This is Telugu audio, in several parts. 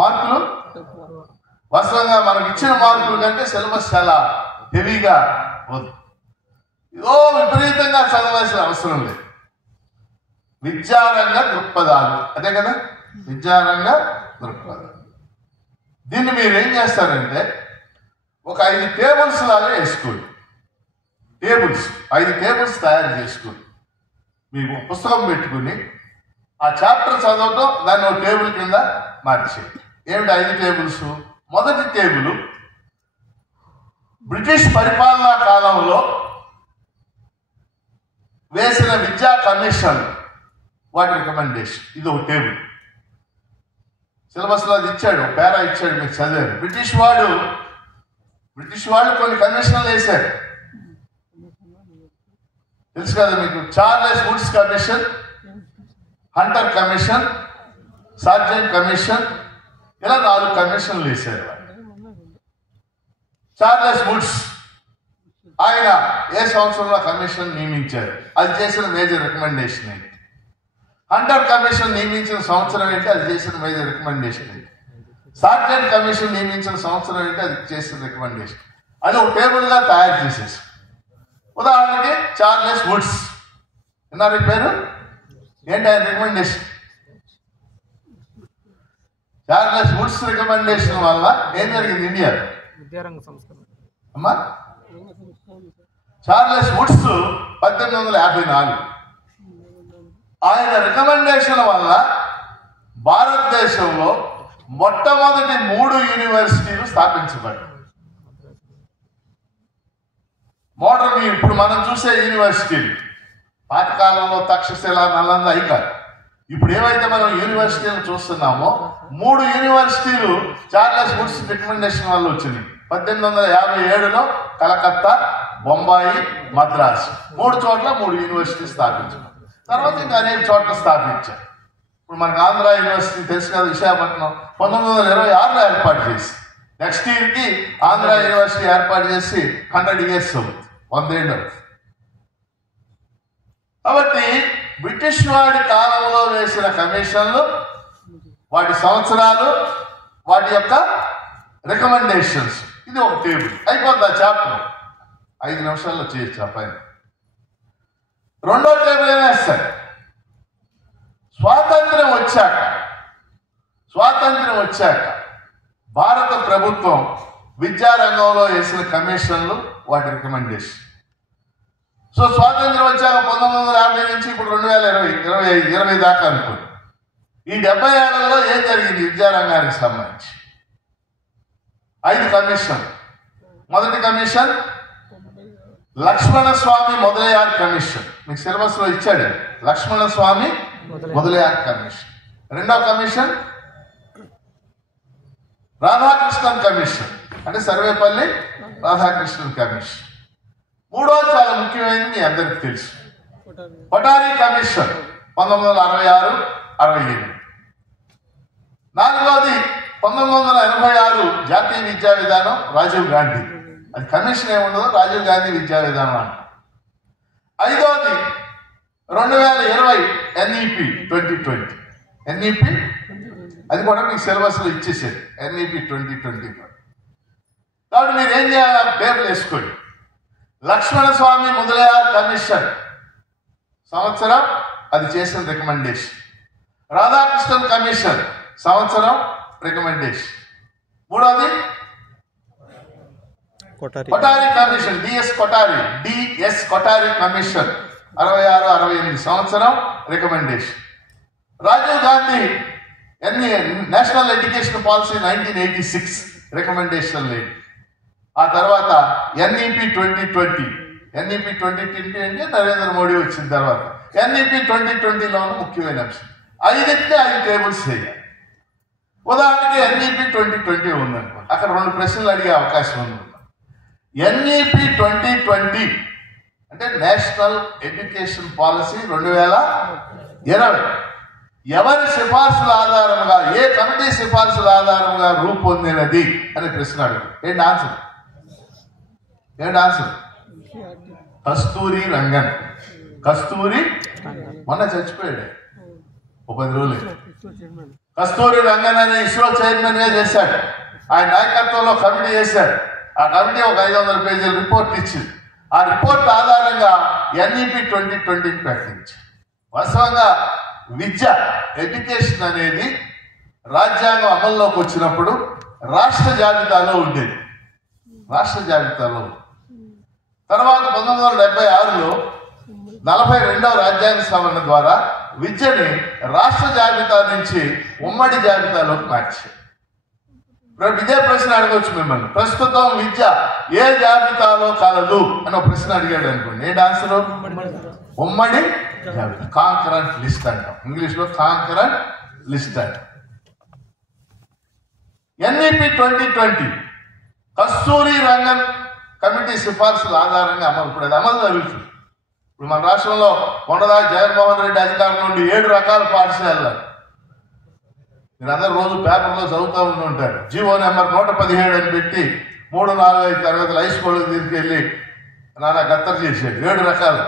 మార్కులు వాస్తవంగా మనకు ఇచ్చిన మార్కుల కంటే సిలబస్ చాలా హెవీగా ఉంది. ఏదో విపరీతంగా చదవాల్సిన అవసరం లేదు. విద్యారంగ దృక్పథాలు, అదే కదా విద్యారంగ దృక్పథాలు. దీన్ని మీరు ఏం చేస్తారంటే ఒక 5 టేబుల్స్ లాగా వేసుకోండి. టేబుల్స్ 5 టేబుల్స్ తయారు చేసుకోండి. మీకు పుస్తకం పెట్టుకుని ఆ చాప్టర్ చదవటం దాన్ని ఒక టేబుల్ కింద మార్చేయండి. ఏమిటి 5 టేబుల్స్? మొదటి టేబుల్ బ్రిటిష్ పరిపాలనా కాలంలో వేసిన విద్యా కమిషన్ వాటి రికమెండేషన్. ఇది ఒక టేబుల్. సిలబస్లో అది ఇచ్చాడు, పేరా ఇచ్చాడు, మీరు చదివారు. బ్రిటిష్ వాళ్ళు కొన్ని కమిషన్లు వేశారు, తెలుసు కదా మీకు. Charles Woods commission, Hunter commission, Sargent commission, ఇలా 4 కమిషన్లు వేశారు. చార్లెస్ వుడ్స్ ఆయన ఏ సంవత్సరంలో కమిషన్ నియమించారు, అది చేసిన మేజర్ రికమెండేషన్ ఏంటి? హంటర్ కమిషన్ నియమించిన సంవత్సరం ఏంటి, అది చేసిన మేజర్ రికమెండేషన్ ఏంటి? సార్జెంట్ కమిషన్ నియమించిన సంవత్సరం ఏంటి, అది చేసిన రికమెండేషన్. అది ఒక టేబుల్గా తయారు చేసేసి, ఉదాహరణకి చార్లెస్ వుడ్స్ విన్నారు ఈ పేరు? ఏంటి ఆయన రికమెండేషన్? చార్లెస్ వుడ్స్ రికమెండేషన్ వల్ల ఏం జరిగింది ఇండియాలో? అమ్మా, చార్లెస్ వుడ్స్ 1854 ఆయన రికమెండేషన్ వల్ల భారతదేశంలో మొట్టమొదటి 3 యూనివర్సిటీలు స్థాపించబడ్డాయి. మోడర్న్ ఇప్పుడు మనం చూసే యూనివర్సిటీలు పాతకాలంలో తక్షశిల, నలంద అయి కాదు. ఇప్పుడు ఏవైతే మనం యూనివర్సిటీలు చూస్తున్నామో 3 యూనివర్సిటీలు చార్లెస్ వుడ్స్ రికమెండేషన్ వల్ల వచ్చింది. 1857లో కలకత్తా, బొంబాయి, మద్రాసు 3 చోట్ల 3 యూనివర్సిటీలు స్థాపించారు. తర్వాత ఇంకా అనేక చోట్ల స్థాపించారు. ఇప్పుడు మనకు ఆంధ్ర యూనివర్సిటీ తెలుసు కదా, విశాఖపట్నం 1926లో ఏర్పాటు చేసి, నెక్స్ట్ ఇయర్కి ఆంధ్ర యూనివర్సిటీ ఏర్పాటు చేసి 100 years అవుతుంది, 100 ఏళ్ళు అవుతుంది. కాబట్టి బ్రిటిష్ వాడి కాలంలో వేసిన కమిషన్లు, వాటి సంవత్సరాలు, వాటి యొక్క రికమెండేషన్స్, ఇది ఒక టేబుల్. అయిపోద్ది ఆ చాప్టర్, 5 నిమిషాల్లో చేయొచ్చు. ఆ పైన రెండో టేబుల్ ఏమేస్తారు? స్వాతంత్ర్యం వచ్చాక భారత ప్రభుత్వం విద్యారంగంలో వేసిన కమిషన్లు, వాటి రికమెండేషన్. సో స్వాతంత్ర్యం వచ్చాక 1950 నుంచి ఇప్పుడు 2020 దాకా అనుకోండి. ఈ 70 ఏళ్లలో ఏం జరిగింది విద్యారంగానికి సంబంధించి? 5 కమిషన్. మొదటి కమిషన్ లక్ష్మణస్వామి మొదలయార్ కమిషన్, మీకు సిలబస్ లో ఇచ్చాడు. లక్ష్మణస్వామి మొదలయార్ కమిషన్. రెండో కమిషన్ రాధాకృష్ణన్ కమిషన్, అంటే సర్వేపల్లి రాధాకృష్ణన్ కమిషన్. మూడోది చాలా ముఖ్యమైనది, మీ అందరికి తెలుసు, కొఠారి కమిషన్ 1966-67. నాలుగోది 1986 జాతీయ విద్యా విధానం, రాజీవ్ గాంధీ. అది కమిషన్ ఏముండదు, రాజీవ్ గాంధీ విద్యా విధానం అంట. ఐదోది 2020 NEP 2020. NEP అది కూడా మీకు సిలబస్లో ఇచ్చేసేది, NEP 2020. కాబట్టి మీరు ఏం చేయాలి, పేర్లు వేసుకోండి. లక్ష్మణస్వామి మొదలయార్ కమిషన్ సంవత్సరం, అది చేసిన రికమెండేషన్. రాధాకృష్ణన్ కమిషన్ సంవత్సరం, రికమెండేషన్. మూడోది Kothari commission, DS Kothari commission 66-68 సంవత్సరం, recommendation. Rajiv Gandhi national education policy 1986 recommendation లేదు. ఆ తర్వాత NEP 2020 అంటే నరేంద్ర మోడీ వచ్చిన తర్వాత NEP 2020లోనూ ముఖ్యమైన అంశం. 5 టేబుల్స్ చేయాలి. ఉదాహరణకి NEP 2020 ఉందనుకోండి, అక్కడ 2 ప్రశ్నలు అడిగే అవకాశం ఉంది. NEP 2020 అంటే నేషనల్ ఎడ్యుకేషన్ పాలసీ 2020 ఎవరి సిఫార్సుల ఆధారంగా, ఏ కమిటీ సిఫార్సుల ఆధారంగా రూపొందినది అనే ప్రశ్న అడుగు. ఏంటి ఆన్సర్? కస్తూరి రంగన్. మొన్న చచ్చిపోయాడు, 10 రోజులు. కస్తూరి రంగన్ అనే ఇస్రో చైర్మన్గా చేశాడు. ఆయన నాయకత్వంలో కమిటీ చేశాడు. ఆ కమిటీ ఒక 500 పేజీల రిపోర్ట్ ఇచ్చింది. ఆ రిపోర్ట్ ఆధారంగా NEP 2020 ప్రకటించారు. వాస్తవంగా విద్య, ఎడ్యుకేషన్ అనేది రాజ్యాంగం అమల్లోకి వచ్చినప్పుడు రాష్ట్ర జాబితాలో ఉండేది. రాష్ట్ర జాబితాలో తర్వాత 1976లో 42వ రాజ్యాంగ సవరణ ద్వారా విద్యని రాష్ట్ర జాబితా నుంచి ఉమ్మడి జాబితాలోకి మార్చారు. ఇదే ప్రశ్న అడగవచ్చు మిమ్మల్ని, ప్రస్తుతం విద్య ఏ జాబితాలో కలదు అని ఒక ప్రశ్న అడిగాడు అనుకోండి, ఏంటి ఆన్సర్? ఉమ్మడి జాబితా, కాంకరెంట్ లిస్ట్ అంటాం, ఇంగ్లీష్లో కాంకరెంట్ లిస్ట్ అంటాం. NEP 2020 కస్తూరి రంగన్ కమిటీ సిఫార్సుల ఆధారంగా అమలు, ఇప్పుడు అది అమలు జరుగుతుంది. ఇప్పుడు మన రాష్ట్రంలో మొన్నదాకా జగన్మోహన్ రెడ్డి అధికారంలో నుండి 7 రకాల పాఠశాలలు మీరందరూ రోజు పేపర్లో చదువుతూ ఉంటారు. జీవో నెంబర్ 117 అని పెట్టి 3, 4, 5 తరగతులు హై స్కూల్కి తీసుకెళ్ళి నానా గత్తర్ చేసాడు. 7 రకాలు.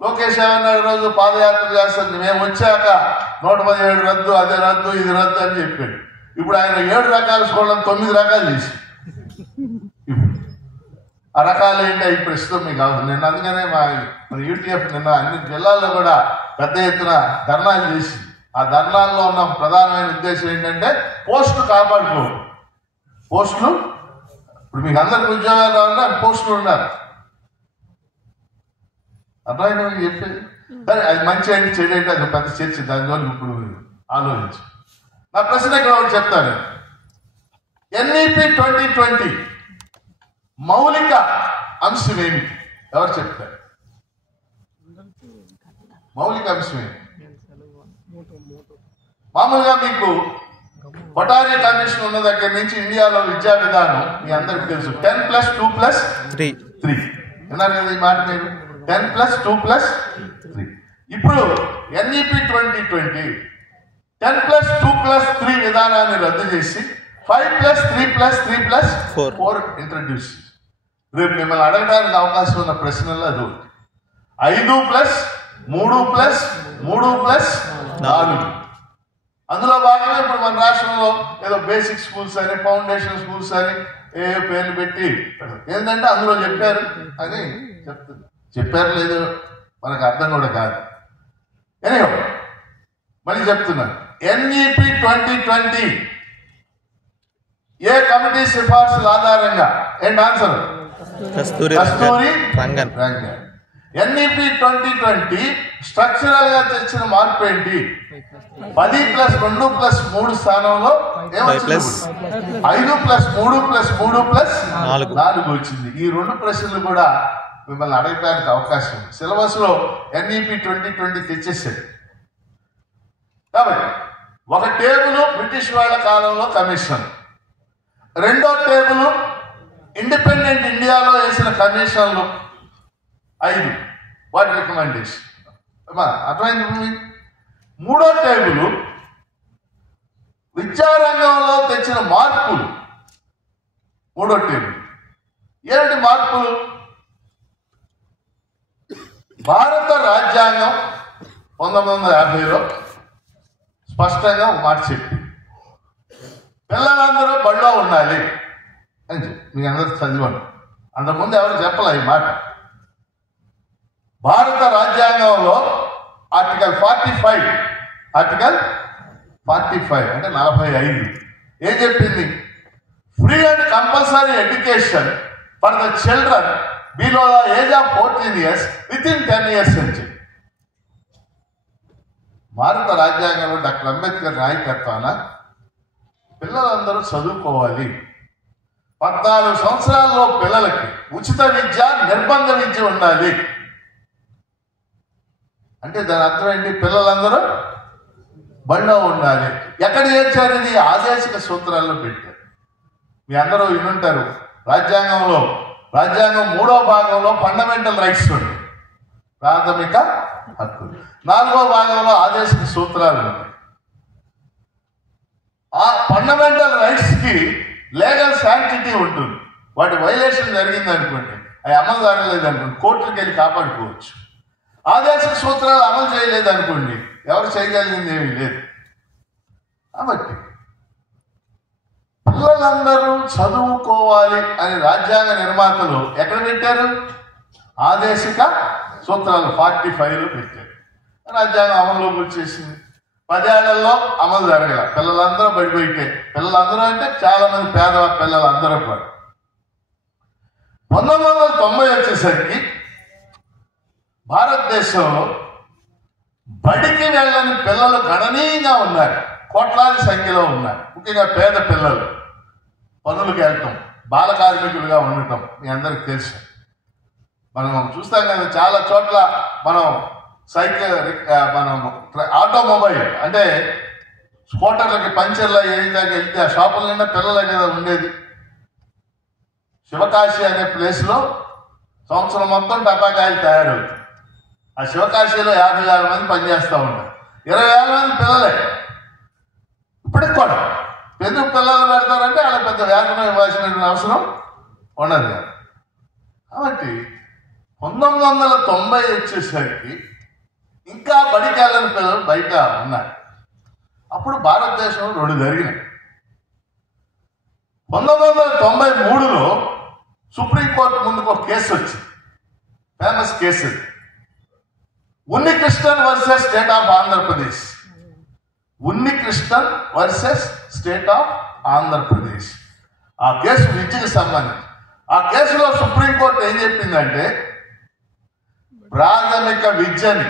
లోకేష్ ఏమన్నాడు, రోజు పాదయాత్ర చేస్తుంది, మేము వచ్చాక 117 రద్దు, అదే రద్దు, ఇది రద్దు అని చెప్పాడు. ఇప్పుడు ఆయన 7 రకాల స్కూళ్ళని 9 రకాలు చేసి ఆ రకాలు ఏంటి అవి ప్రస్తుతం మీకు అవసరం. నిన్న అందుకనే మన UTF నిన్న అన్ని జిల్లాల్లో కూడా పెద్ద ఎత్తున ధర్నాలు చేసి, ఆ ధర్నాల్లో ఉన్న ప్రధానమైన ఉద్దేశం ఏంటంటే పోస్టులు కాపాడుకోవడం. పోస్టులు ఇప్పుడు మీకు అందరికి ఉద్యోగాలు రావాలంటే పోస్టులు ఉన్నారు. అర్థమైనా మీకు చెప్పేది? సరే, అది మంచి ఏంటి చెడు ఏంటి అది పెద్ద చర్చ, దానిలో ఇప్పుడు ఆలోచించు. నా ప్రశ్న ఇక్కడ ఒకటి చెప్తాను. NEP 2020 మౌలిక అంశం ఏమిటి? ఎవరు చెప్తారు? మౌలిక అంశం ఏమిటి? మామూలుగా మీకు కొఠారి కమిషన్ ఉన్న దగ్గర నుంచి ఇండియాలో విద్యా విధానం మీ అందరికి తెలుసు. 10+2+3 విన్నారు కదా ఈ మాట మీరు, 10+2+3. ఇప్పుడు NEP 2020 10+2+3 విధానాన్ని రద్దు చేసి 5+3+3+4 ఇంట్రడ్యూస్. రేపు మిమ్మల్ని అడగడానికి అవకాశం ఉన్న ప్రశ్నల్లో అది 5+3+3+4. అందులో భాగంగా ఇప్పుడు మన రాష్ట్రంలో ఏదో బేసిక్ స్కూల్స్ అని, ఫౌండేషన్ స్కూల్స్ అని ఏ పేర్లు పెట్టి ఏంటంటే అందులో చెప్పారు అని చెప్తుంది. చెప్పారు లేదు మనకు అర్థం కూడా కాదు. ఎనియో మళ్ళీ చెప్తున్నాను, NEP 2020 ఏ కమిటీ సిఫార్సుల ఆధారంగా? ఏంటి ఆన్సర్? కస్తూరి రంగన్. NEP 2020 స్ట్రక్చరల్ గా తెచ్చిన మార్పు ఏంటి? 10+2+3 స్థానంలో 5+3+3+4 వచ్చింది. ఈ 2 ప్రశ్నలు కూడా మిమ్మల్ని అడగడానికి అవకాశం ఉంది. సిలబస్ లో NEP 2020 తెచ్చేసాడు. కాబట్టి ఒక టేబుల్ బ్రిటిష్ వాళ్ళ కాలంలో కమిషన్, రెండో టేబుల్ ఇండిపెండెంట్ ఇండియాలో వేసిన కమిషన్లు 5 వాటి రికమెండేషన్. అర్థమైంది. మూడో టేబుల్ విద్యారంగంలో తెచ్చిన మార్పులు. మూడో టేబుల్ ఏమిటి మార్పులు? భారత రాజ్యాంగం 1950లో స్పష్టంగా ఒక మాట చెప్పి పిల్లలందరూ బడిలో ఉండాలి అని చెప్పి మీకు అందరూ చదివాను. అంతకుముందు ఎవరు చెప్పలే ఈ మాట. భారత రాజ్యాంగంలో ఆర్టికల్ 45 అంటే 45 ఏం చెప్పింది? Free and compulsory education for the children below the age of 14 years within 10 years అని చెప్పి భారత రాజ్యాంగంలో డాక్టర్ అంబేద్కర్ నాయకత్వాన పిల్లలందరూ చదువుకోవాలి. 14 సంవత్సరాల్లో పిల్లలకి ఉచిత విద్య, నిర్బంధ విద్య ఉండాలి. అంటే దాని అర్థం ఏంటి? పిల్లలందరూ బడిలో ఉండాలి. ఎక్కడ చేర్చారు? ఇది ఆదేశిక సూత్రాల్లో పెట్టారు. మీ అందరూ వినుంటారు, రాజ్యాంగం 3వ భాగంలో ఫండమెంటల్ రైట్స్ ఉంటాయి, ప్రాథమిక హక్కులు. 4వ భాగంలో ఆదేశిక సూత్రాలు ఉంటాయి. ఆ ఫండమెంటల్ రైట్స్ కి లీగల్ శాంక్టిటీ ఉంటుంది. వాటి వైలేషన్ జరిగింది అనుకోండి, అవి అమలు జరగలేదు అనుకోండి, కోర్టులకు వెళ్ళి కాపాడుకోవచ్చు. ఆదేశిక సూత్రాలు అమలు చేయలేదు అనుకోండి, ఎవరు చేయగలిగింది ఏమీ లేదు. కాబట్టి పిల్లలందరూ చదువుకోవాలి అని రాజ్యాంగ నిర్మాతలు ఎక్కడ పెట్టారు? ఆదేశిక సూత్రాలు 45లో పెట్టారు. రాజ్యాంగం అమల్లోకి వచ్చేసింది. 10 ఏళ్లలో అమలు జరగల. పిల్లలందరూ బడిపోయితే, పిల్లలందరూ అంటే చాలా మంది పేద పిల్లలందరూ కూడా 1990 వచ్చేసరికి భారతదేశంలో బడికి వెళ్ళని పిల్లలు గణనీయంగా ఉన్నారు. కోట్లాది సంఖ్యలో ఉన్నారు. ముఖ్యంగా పేద పిల్లలు పనులకు వెళ్ళటం, బాల కార్మికులుగా ఉండటం మీ అందరికి తెలుసు. మనం చూస్తాం కదా, చాలా చోట్ల మనం మనం ఆటోమొబైల్ అంటే స్కూటర్లకి పంచర్లు ఏదాకా వెళ్తే ఆ షాపుల నిండా పిల్లలే కదా ఉండేది. శివకాశి అనే ప్లేస్లో సంవత్సరం మొత్తం టపాకాయలు తయారవుతాయి. ఆ శివకాశిలో 50,000 మంది పనిచేస్తూ ఉంటారు. 20,000 మంది పిల్లలే. ఇప్పటికి కూడా ఎందుకు పిల్లలు పెడతారంటే వాళ్ళ పెద్ద వేతనం ఇవ్వాల్సిన అవసరం ఉండదు. కాబట్టి 1990 వచ్చేసరికి ఇంకా బడికి వెళ్ళని పిల్లలు బయట ఉన్నారు. అప్పుడు భారతదేశంలో 2 జరిగినాయి. 1993లో సుప్రీంకోర్టు ముందుకు ఒక కేసు వచ్చింది. Famous case Unnikrishnan versus state of Andhra Pradesh. Unnikrishnan versus state of Andhra Pradesh. ఆ కేసు విద్యకు సంబంధించి. ఆ కేసులో సుప్రీంకోర్టు ఏం చెప్పిందంటే ప్రాథమిక విద్యని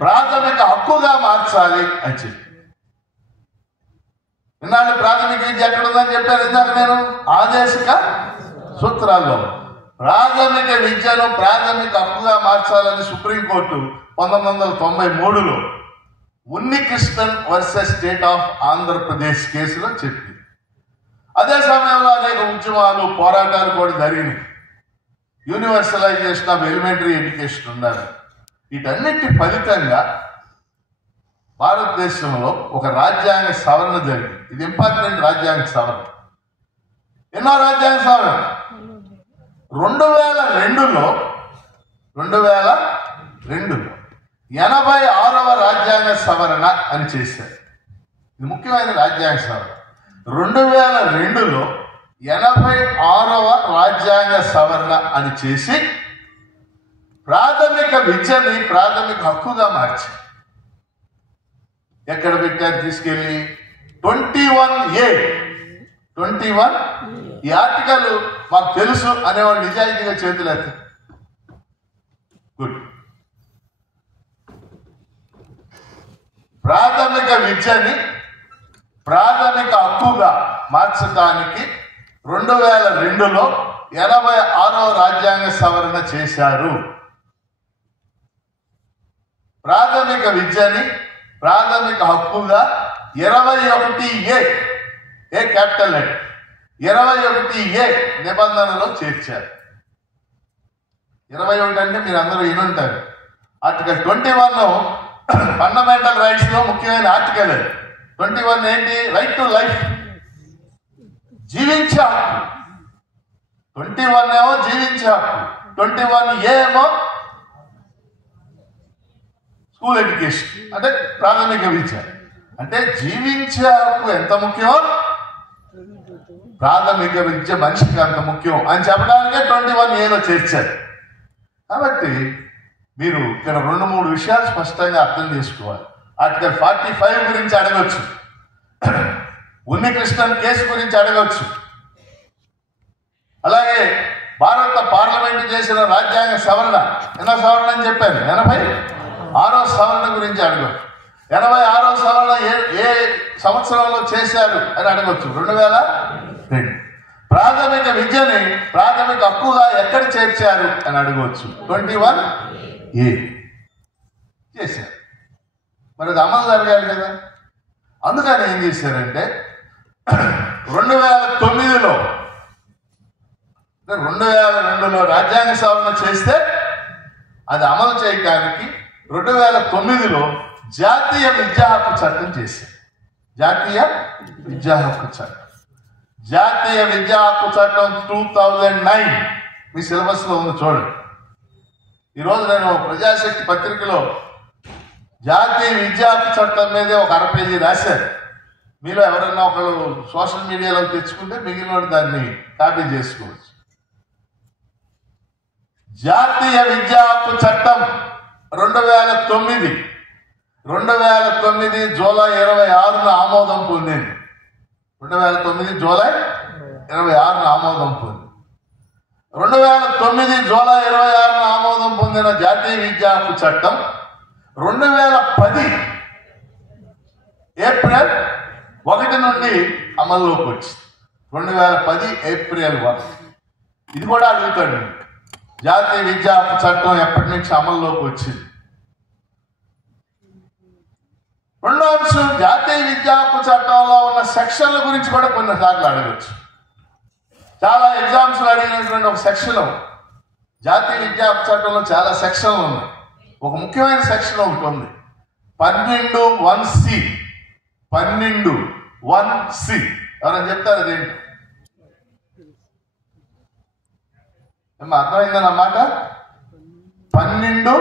ప్రాథమిక హక్కుగా మార్చాలి అని చెప్పి. ఇన్నాళ్ళు ప్రాథమిక విద్య ఎక్కడ ఉందని చెప్పారు ఇందాక నేను ఆదేశిక సూత్రాల్లో. ప్రాథమిక విద్యను ప్రాథమిక హక్కుగా మార్చాలని సుప్రీంకోర్టు 1993లో Unnikrishnan versus state of Andhra Pradesh కేసులో చెప్పింది. అదే సమయంలో అనేక ఉద్యమాలు, పోరాటాలు కూడా జరిగినాయి. యూనివర్సలైజేషన్ ఆఫ్ ఎలిమెంటరీ ఎడ్యుకేషన్ ఉండాలి. వీటన్నిటి ఫలితంగా భారతదేశంలో ఒక రాజ్యాంగ సవరణ జరిగింది. ఇది ఇంపార్టెంట్ రాజ్యాంగ సవరణ. ఎన్నో రాజ్యాంగ సవరణ 2002లో 86వ రాజ్యాంగ సవరణ అని చేశారు. ఇది ముఖ్యమైన రాజ్యాంగ సవరణ. 2002లో 86వ రాజ్యాంగ సవరణ అని చేసి ప్రాథమిక విద్యని ప్రాథమిక హక్కుగా మార్చారు. ఎక్కడ పెట్టారు తీసుకెళ్ళి? 21A. ఈ ఆర్టికల్ మాకు తెలుసు అనేవాడు నిజాయితీగా చేతులెత్త. గుడ్. ప్రాథమిక విద్యని ప్రాథమిక హక్కుగా మార్చడానికి 2002లో 86వ రాజ్యాంగ సవరణ చేశారు. ప్రాథమిక విద్యని ప్రాథమిక హక్కుగా 21A క్యాపిటల్ లెటర్ 21A నిబంధనలో చేర్చారు. 21 అంటే మీరు అందరూ వినుంటారు. ఆర్టికల్ 21 ఫండమెంటల్ రైట్స్ లో ముఖ్యమైన ఆర్టికల్. 21 ఏంటి? రైట్ టు లైఫ్, జీవించే హక్కు. 21 ఏమో జీవించే హక్కు, 21A ఏమో స్కూల్ ఎడ్యుకేషన్ అంటే ప్రాథమిక విద్య. అంటే జీవించే హక్కు ఎంత ముఖ్యమో ప్రాథమిక విద్య మనిషికి అంత ముఖ్యం అని చెప్పడానికే 21Aలో చేర్చారు. కాబట్టి మీరు ఇక్కడ 2-3 విషయాలు స్పష్టంగా అర్థం చేసుకోవాలి. ఆర్టికల్ 45 గురించి అడగవచ్చు, ఉన్నికృష్ణన్ కేసు గురించి అడగవచ్చు, అలాగే భారత పార్లమెంట్ చేసిన రాజ్యాంగ సవరణ, ఎన్నో సవరణ అని చెప్పాను, 86వ సవరణ గురించి అడగవచ్చు. 86వ సవరణ ఏ సంవత్సరంలో చేశారు అని అడగవచ్చు. 2002. ప్రాథమిక విద్యని ప్రాథమిక హక్కుగా ఎక్కడ చేర్చారు అని అడగవచ్చు. 21A చేశారు. మరి అది అమలు జరగాలి కదా. అందుకని ఏం చేశారంటే 2002లో రాజ్యాంగ సవరణ చేస్తే అది అమలు చేయడానికి 2009లో జాతీయ విద్యా హక్కు చట్టం చేశారు. జాతీయ విద్యా హక్కు చట్టం 2009 మీ సిలబస్ లో ఉంది చూడండి. ఈరోజు నేను ప్రజాశక్తి పత్రికలో జాతీయ విద్యా చట్టం మీదే ఒక 1/2 పేజీ రాశారు. మీలో ఎవరైనా ఒకళ్ళు సోషల్ మీడియాలో తెచ్చుకుంటే మిగిలిన దాన్ని కాపీ చేసుకోవచ్చు. జాతీయ విద్యా హక్కు చట్టం 2009 జూలై 26న ఆమోదం పొందింది. 2009 జూలై 26న ఆమోదం పొందింది. 2009 జూలై 26న ఆమోదం పొందిన జాతీయ విద్యా హక్కు చట్టం 2010 ఏప్రిల్ 1 నుండి అమల్లోకి వచ్చింది. 2010 ఏప్రిల్ 1. ఇది కూడా అడుగుతాడు, జాతీయ విద్యా హక్కు చట్టం ఎప్పటి నుంచి అమల్లోకి వచ్చింది? రెండో అంశం, జాతీయ విద్యా హక్కు చట్టంలో ఉన్న సెక్షన్ల గురించి కూడా కొన్నిసార్లు అడగచ్చు. చాలా ఎగ్జామ్స్ అడిగినటువంటి ఒక సెక్షన్, జాతీయ విద్యా హక్కు చట్టంలో చాలా సెక్షన్లు ఉన్నాయి. ఒక ముఖ్యమైన సెక్షన్ ఒకటి ఉంది, 12(1)(c). 12(1)(c) ఎవరైనా చెప్తారు అదేంటి? అర్థమైందన్నమాట. 12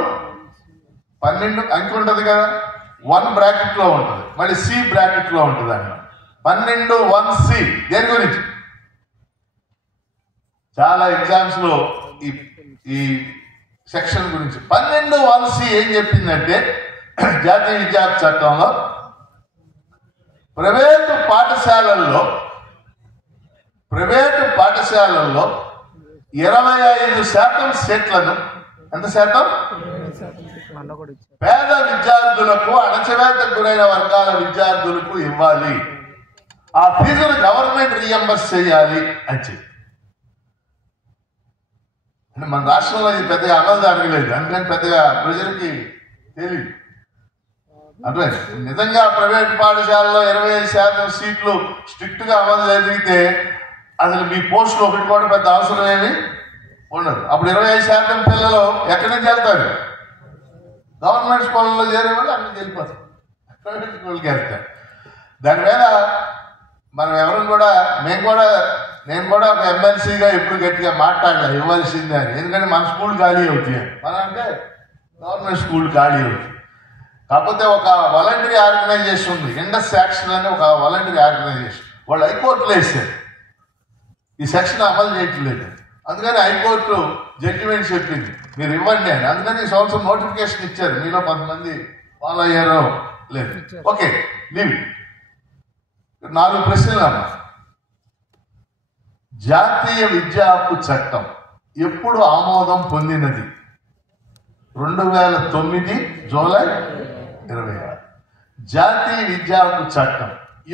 అంకె ఉంటుంది కదా, 1 బ్రాకెట్ లో ఉంటుంది, మళ్ళీ C బ్రాకెట్ లో ఉంటుంది అన్న. 12(1)(c) దేని గురించి? చాలా ఎగ్జామ్స్ లో ఈ సెక్షన్ గురించి 12(1)(c) ఏం చెప్పిందంటే, జాతీయ విద్యా చట్టంలో ప్రైవేటు పాఠశాలల్లో 25% సీట్లను, ఎంత శాతం? పేద విద్యార్థులకు, అణచివేతకు గురైన వర్గాల విద్యార్థులకు ఇవ్వాలి. ఆ ఫీజును గవర్నమెంట్ రీఎంబర్స్ చేయాలి అని చెప్పి. అంటే మన రాష్ట్రంలో ఇది పెద్దగా అమలు జరగలేదు, అందుకని పెద్దగా ప్రజలకి తెలియదు. అంటే నిజంగా ప్రైవేట్ పాఠశాలలో 25% సీట్లు స్ట్రిక్ట్ గా అమలు జరిగితే అసలు మీ పోస్టులు ఒకటి కూడా పెద్ద అవసరం ఏమి ఉండదు. అప్పుడు 25% పిల్లలు ఎక్కడి నుంచి వెళ్తారు? గవర్నమెంట్ స్కూళ్ళలో చేరే వాళ్ళు అక్కడికి వెళ్ళిపోతారు, ప్రైవేట్ స్కూల్కి వెళ్తారు. దాని మీద మనం ఎవరిని కూడా, నేను కూడా ఒక ఎమ్మెల్సీగా ఎప్పుడు గట్టిగా మాట్లాడలేదు ఇవ్వాల్సిందే అని. ఎందుకంటే మన స్కూల్ ఖాళీ అవుతాయి, మన అంటే గవర్నమెంట్ స్కూల్ ఖాళీ అవుతాయి. కాకపోతే ఒక వాలంటరీ ఆర్గనైజేషన్ ఉంది, ఇండస్ యాక్షన్ అని ఒక వాలంటరీ ఆర్గనైజేషన్. వాళ్ళు హైకోర్టులో వేసారు, ఈ సెక్షన్ అమలు చేయట్లేదు. అందుకని హైకోర్టు జడ్జిమెంట్ చెప్పింది మీరు ఇవ్వండి అని. అందుకని ఈ సంవత్సరం నోటిఫికేషన్ ఇచ్చారు. మీలో కొంతమంది ఫాలో అయ్యారో లేదు. Okay, leave. 4 ప్రశ్నలు అమ్మా. జాతీయ విద్యా హక్కు చట్టం ఎప్పుడు ఆమోదం పొందినది? 2009 జూలై 26. జాతీయ విద్యా హక్కు చట్టం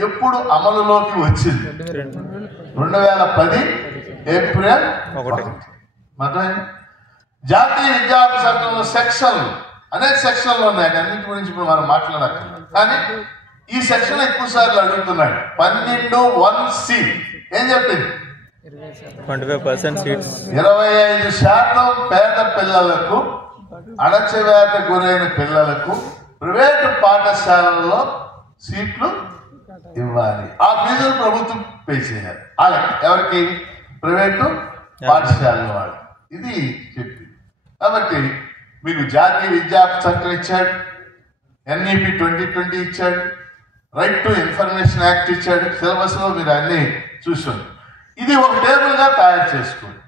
ఎప్పుడు అమలులోకి వచ్చింది? 2010 ఏప్రిల్ 1. జాతీయ విద్యా హక్కు చట్టంలో సెక్షన్లు, అనేక సెక్షన్లు ఉన్నాయి, అన్నింటి గురించి ఇప్పుడు మనం మాట్లాడక్కర్లేదు. కానీ ఈ సెక్షన్ ఎక్కువ సార్లు అడుగుతున్నాడు. 12(1)(c) ఏం చెప్పింది? 25% పేద పిల్లలకు, అణచివేత గురైన పిల్లలకు ప్రైవేటు పాఠశాలల్లో సీట్లు ఇవ్వాలి. ఆ ఫీజులు ప్రభుత్వం పే చేయాలి. వాళ్ళకి, ఎవరికి? ప్రైవేటు పాఠశాలల వాళ్ళు. ఇది చెప్పింది. కాబట్టి మీకు జాతీయ విద్యా చట్టం ఇచ్చాడు, NEP 2020 ఇచ్చాడు, రైట్ టు ఇన్ఫర్మేషన్ యాక్ట్ ఇచ్చాడు. సిలబస్ లో మీరు అన్ని చూసుకోండి. ఇది ఒక టేబుల్ గా తయారు చేసుకోండి.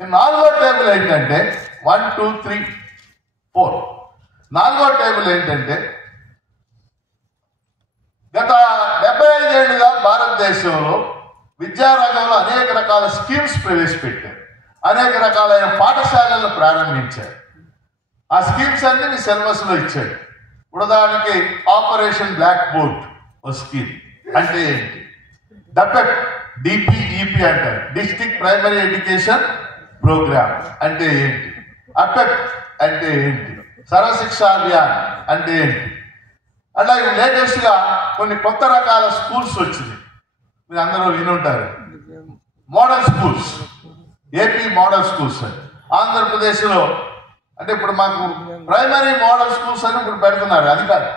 4వ టేబుల్ ఏంటంటే 1, 2, 3, 4. 4వ టేబుల్ ఏంటంటే, గత 75 ఏళ్లుగా భారతదేశంలో విద్యారంగంలో అనేక రకాల స్కీమ్స్ ప్రవేశపెట్టారు, అనేక రకాలైన పాఠశాలలను ప్రారంభించారు. ఆ స్కీమ్స్ అన్ని మీ సిలబస్ లో ఇచ్చాడు. ఉదాహరణకి ఆపరేషన్ బ్లాక్ బోర్డ్ ఓ స్కీమ్. అంటే ఏంటి? DPEP అంటారు, డిస్ట్రిక్ట్ ప్రైమరీ ఎడ్యుకేషన్ ప్రోగ్రామ్ అంటే ఏంటి? అపెక్ అంటే ఏంటి? సర్వశిక్ష అభియాన్ అంటే ఏంటి? అలాగే లేటెస్ట్ గా కొన్ని కొత్త రకాల స్కూల్స్ వచ్చింది, మీరు అందరూ వినుంటారు. Model schools, AP model schools. Andhra Pradesh లో అంటే ఇప్పుడు మాకు ప్రైమరీ మోడల్ స్కూల్స్ అని ఇప్పుడు పెడుతున్నారు, అది కాదు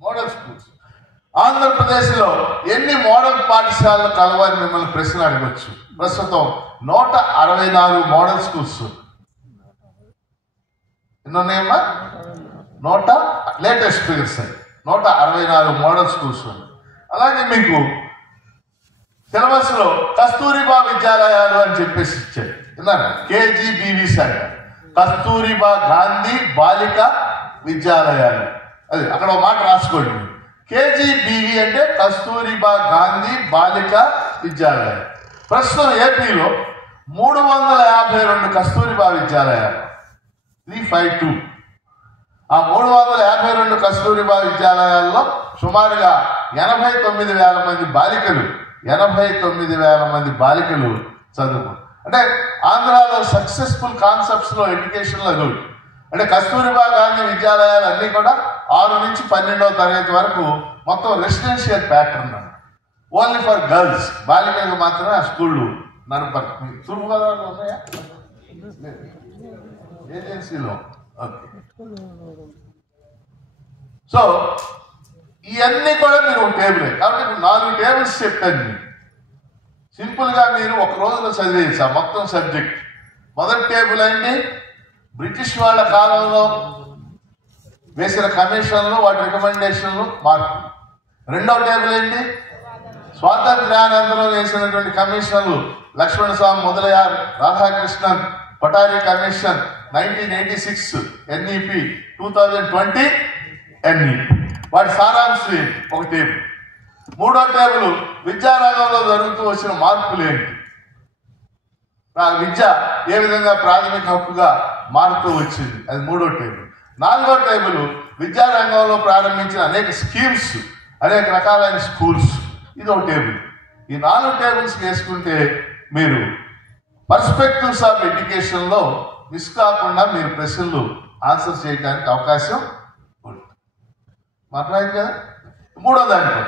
మోడల్ స్కూల్స్. ఆంధ్రప్రదేశ్ లో ఎన్ని మోడల్ పాఠశాలలు కలవని మిమ్మల్ని ప్రశ్న అడగచ్చు. ప్రస్తుతం 164 మోడల్ స్కూల్స్. ఎన్ని ఉన్నాయమ్మా? లేటెస్ట్ ఫిగర్స్ 164 మోడల్ స్కూల్స్ ఉన్నాయి. అలాగే మీకు సిలబస్ లో కస్తూరిబా విద్యాలయాలు అని చెప్పేసి ఇచ్చారు. విన్నారా? KGBVs అంటారు, కస్తూరిబా గాంధీ బాలిక విద్యాలయాలు. అది అక్కడ ఒక మాట రాసుకోండి. KGBV అంటే కస్తూరిబా గాంధీ బాలిక విద్యాలయాలు. ప్రస్తుతం ఏపీలో 352 కస్తూరిబా విద్యాలయాలు, 352. ఆ 352 కస్తూరిబా విద్యాలయాల్లో సుమారుగా 89,000 మంది బాలికలు 89,000 మంది బాలికలు చదువు. అంటే ఆంధ్రాలో సక్సెస్ఫుల్ కాన్సెప్ట్స్ లో ఎడ్యుకేషన్ లో అది. అంటే కస్తూరిబా గాంధీ విద్యాలయాలు అన్ని కూడా 6 నుంచి 12వ తరగతి వరకు మొత్తం residential pattern, only for girls, బాలికలకు మాత్రమే ఆ స్కూళ్ళు నడపరు. తూర్పుగోదావరిలో ఉన్నాయా? ఏజెన్సీలో. సో ఇవన్నీ కూడా మీరు ఒక టేబులే. కాబట్టి ఇప్పుడు 4 టేబుల్స్ చెప్పాను మీకు. సింపుల్ గా మీరు ఒక రోజులో చదివేసా మొత్తం సబ్జెక్ట్. మొదటి టేబుల్ ఏంటి? బ్రిటిష్ వాళ్ళ కాలంలో వేసిన కమిషన్లు, వాటి రికమెండేషన్లు, మార్పులు. రెండవ టేబుల్ ఏంటి? స్వాతంత్ర్యానంతరం వేసినటువంటి కమిషన్లు, లక్ష్మణ స్వామి Mudaliar, Radhakrishnan, పటారి commission, 1986 NEP, 2020 NEP. వాటి సారాంశం ఏంటి? ఒక టేబుల్. మూడో టేబుల్ విద్యారంగంలో జరుగుతూ వచ్చిన మార్పులు ఏంటి, విద్య ఏ విధంగా ప్రాథమిక హక్కుగా మారుతూ వచ్చింది, అది మూడో టేబుల్. నాలుగో టేబుల్ విద్యారంగంలో ప్రారంభించిన అనేక స్కీమ్స్, అనేక రకాలైన స్కూల్స్, ఇది ఒక టేబుల్. ఈ 4 టేబుల్స్ వేసుకుంటే మీరు పర్స్పెక్టివ్స్ ఆఫ్ ఎడ్యుకేషన్ లో మిస్ కాకుండా మీరు ప్రశ్నలు ఆన్సర్ చేయడానికి అవకాశం ఉంటుంది. మాట్లాడింది కదా. మూడో దాంట్లో